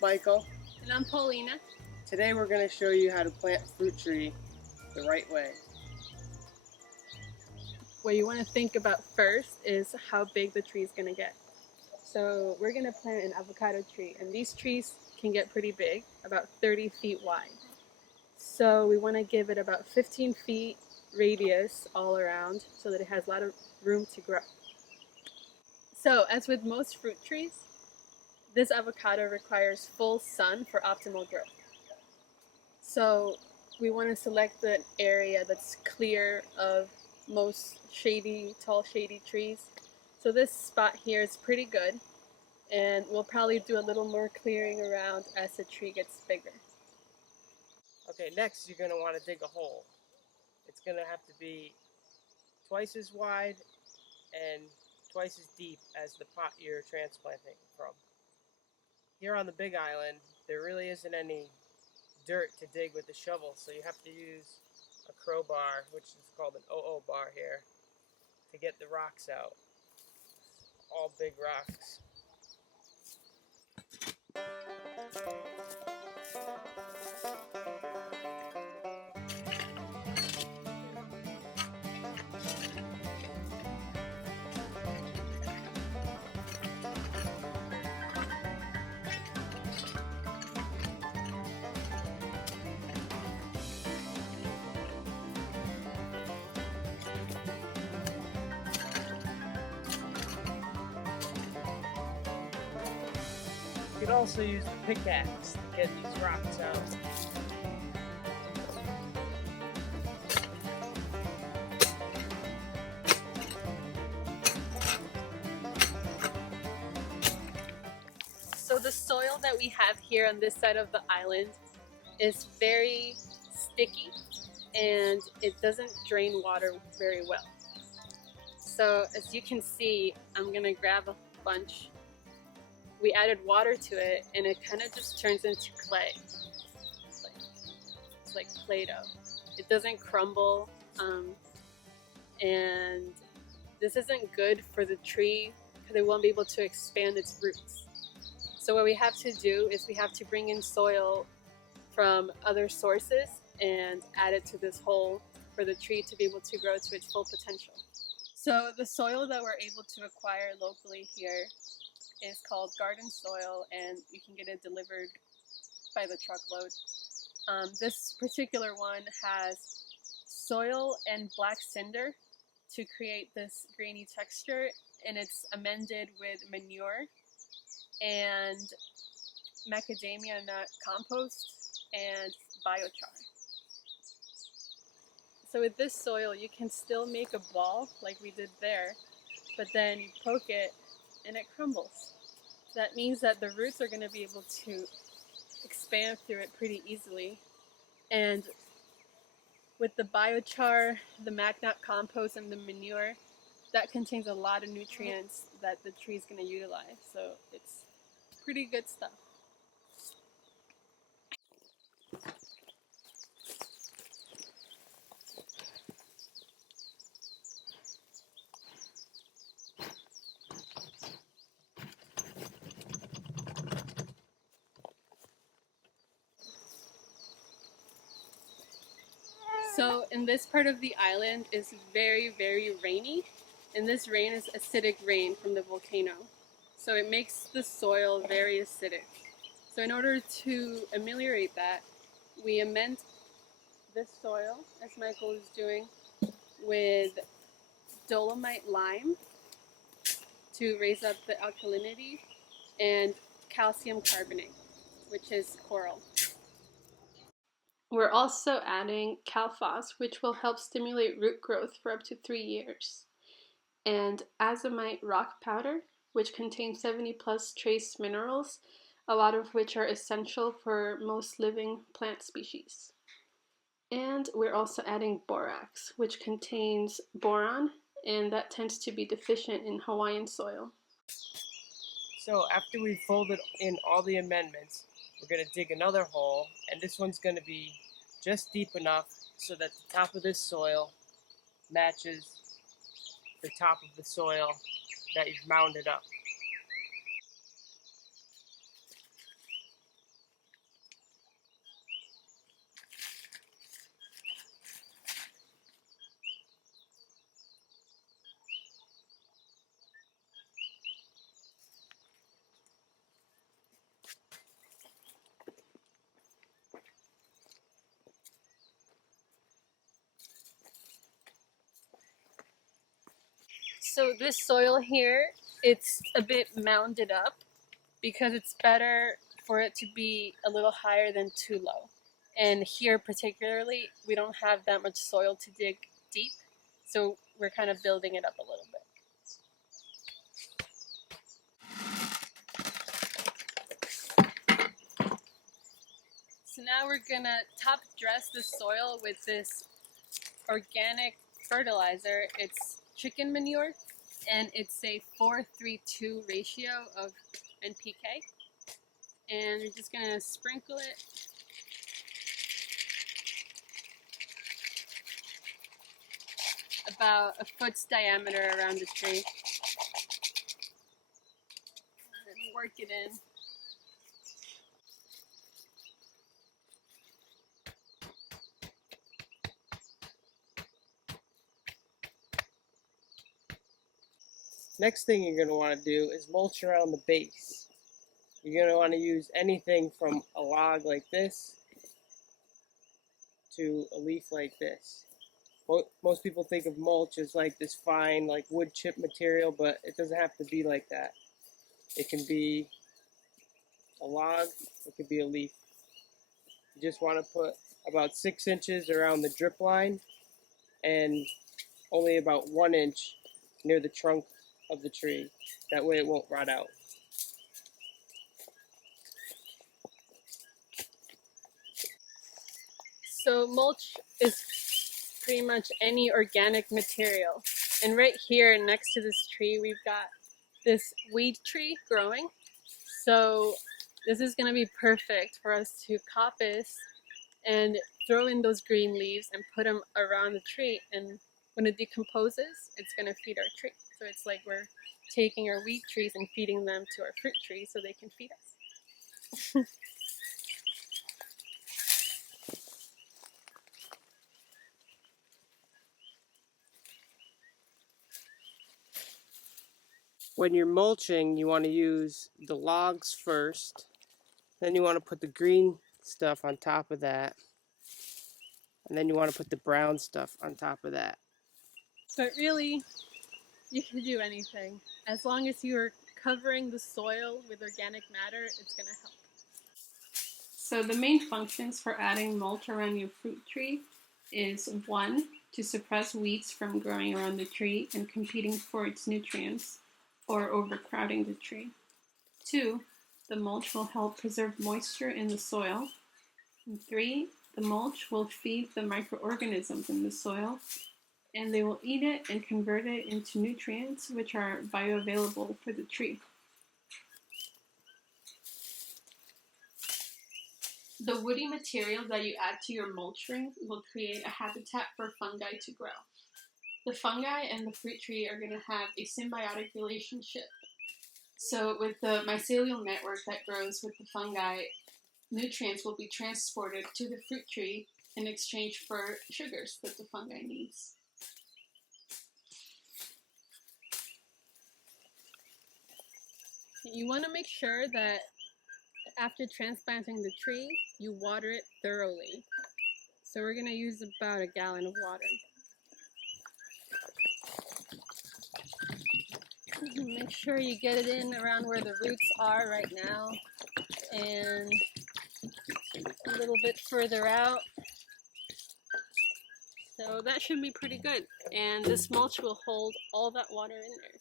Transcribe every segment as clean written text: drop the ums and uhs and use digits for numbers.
Michael. And I'm Paulina. Today we're going to show you how to plant a fruit tree the right way. What you want to think about first is how big the tree is going to get. So we're going to plant an avocado tree, and these trees can get pretty big, about 30 feet wide. So we want to give it about 15 feet radius all around so that it has a lot of room to grow. So as with most fruit trees, this avocado requires full sun for optimal growth. So we want to select the area that's clear of most tall shady trees. So this spot here is pretty good, and we'll probably do a little more clearing around as the tree gets bigger. Okay, next you're going to want to dig a hole. It's going to have to be twice as wide and twice as deep as the pot you're transplanting from. Here on the Big Island, there really isn't any dirt to dig with a shovel, so you have to use a crowbar, which is called an OO bar here, to get the rocks out. All big rocks. You could also use the pickaxe to get these rocks out. So the soil that we have here on this side of the island is very sticky and it doesn't drain water very well. So as you can see, I'm gonna grab a bunch. We added water to it and it kind of just turns into clay. It's like Play-Doh. It doesn't crumble, and this isn't good for the tree because it won't be able to expand its roots. So what we have to do is we have to bring in soil from other sources and add it to this hole for the tree to be able to grow to its full potential. So the soil that we're able to acquire locally here is called garden soil, and you can get it delivered by the truckload. This particular one has soil and black cinder to create this grainy texture, and it's amended with manure and macadamia nut compost and biochar. So with this soil, you can still make a ball like we did there, but then you poke it and it crumbles. That means that the roots are going to be able to expand through it pretty easily. And with the biochar, the mac nut compost, and the manure, that contains a lot of nutrients that the tree is going to utilize. So it's pretty good stuff. So in this part of the island is very, very rainy, and this rain is acidic rain from the volcano. So it makes the soil very acidic. So in order to ameliorate that, we amend this soil, as Michael is doing, with dolomite lime to raise up the alkalinity, and calcium carbonate, which is coral. We're also adding calphos, which will help stimulate root growth for up to 3 years, and azomite rock powder, which contains 70 plus trace minerals, a lot of which are essential for most living plant species. And we're also adding borax, which contains boron, and that tends to be deficient in Hawaiian soil. So after we've folded in all the amendments, we're going to dig another hole, and this one's going to be just deep enough so that the top of this soil matches the top of the soil that you've mounded up. So this soil here, it's a bit mounded up because it's better for it to be a little higher than too low. And here particularly, we don't have that much soil to dig deep, so we're kind of building it up a little bit. So now we're gonna top dress the soil with this organic fertilizer. It's chicken manure, and it's a 4:3:2 ratio of NPK. And we're just gonna sprinkle it about a foot's diameter around the tree. And work it in. Next thing you're going to want to do is mulch around the base. You're going to want to use anything from a log like this to a leaf like this. Most people think of mulch as like this fine, like wood chip material, but it doesn't have to be like that. It can be a log, it could be a leaf. You just want to put about 6 inches around the drip line and only about 1 inch near the trunk of the tree. That way it won't rot out. So mulch is pretty much any organic material. And right here next to this tree, we've got this weed tree growing. So this is going to be perfect for us to coppice and throw in those green leaves and put them around the tree. And when it decomposes, it's going to feed our tree. So it's like we're taking our weed trees and feeding them to our fruit trees so they can feed us. When you're mulching, you want to use the logs first. Then you want to put the green stuff on top of that. And then you want to put the brown stuff on top of that. But really, you can do anything. As long as you're covering the soil with organic matter, it's going to help. So the main functions for adding mulch around your fruit tree is 1, to suppress weeds from growing around the tree and competing for its nutrients or overcrowding the tree. 2, the mulch will help preserve moisture in the soil. And 3, the mulch will feed the microorganisms in the soil, and they will eat it and convert it into nutrients which are bioavailable for the tree. The woody material that you add to your mulch ring will create a habitat for fungi to grow. The fungi and the fruit tree are going to have a symbiotic relationship. So with the mycelial network that grows with the fungi, nutrients will be transported to the fruit tree in exchange for sugars that the fungi needs. You want to make sure that after transplanting the tree, you water it thoroughly. So we're going to use about 1 gallon of water. Make sure you get it in around where the roots are right now and a little bit further out. So that should be pretty good. And this mulch will hold all that water in there.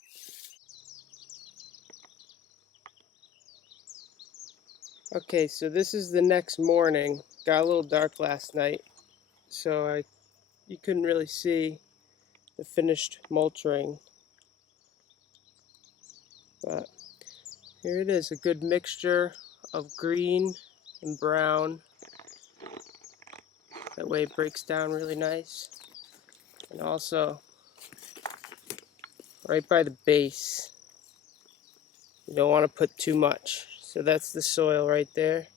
Okay, so this is the next morning. Got a little dark last night, so you couldn't really see the finished mulch ring. But here it is, a good mixture of green and brown. That way it breaks down really nice. And also, right by the base, you don't want to put too much. So that's the soil right there.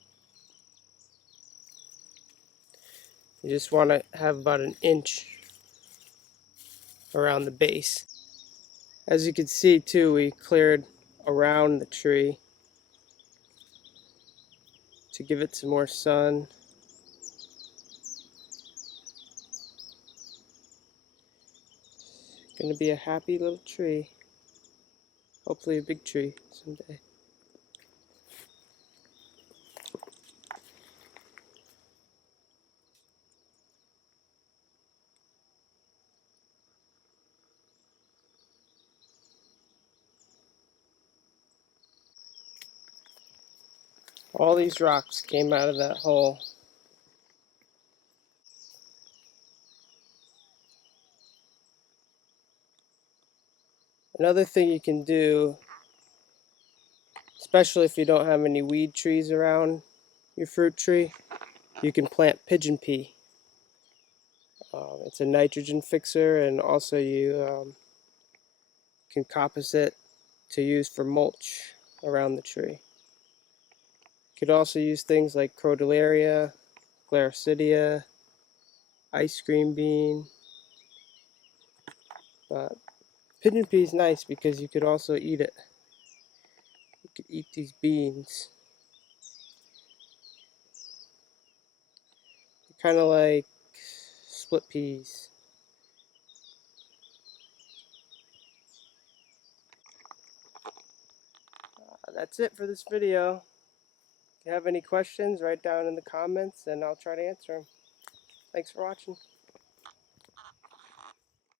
You just want to have about 1 inch around the base. As you can see too, we cleared around the tree to give it some more sun. Gonna be a happy little tree. Hopefully a big tree someday. All these rocks came out of that hole. Another thing you can do, especially if you don't have any weed trees around your fruit tree, you can plant pigeon pea. It's a nitrogen fixer, and also you can compost it to use for mulch around the tree. You could also use things like crotalaria, glaracidia, ice cream bean. But pigeon pea is nice because you could also eat it. You could eat these beans. They're kind of like split peas. That's it for this video. If you have any questions, write down in the comments and I'll try to answer them. Thanks for watching.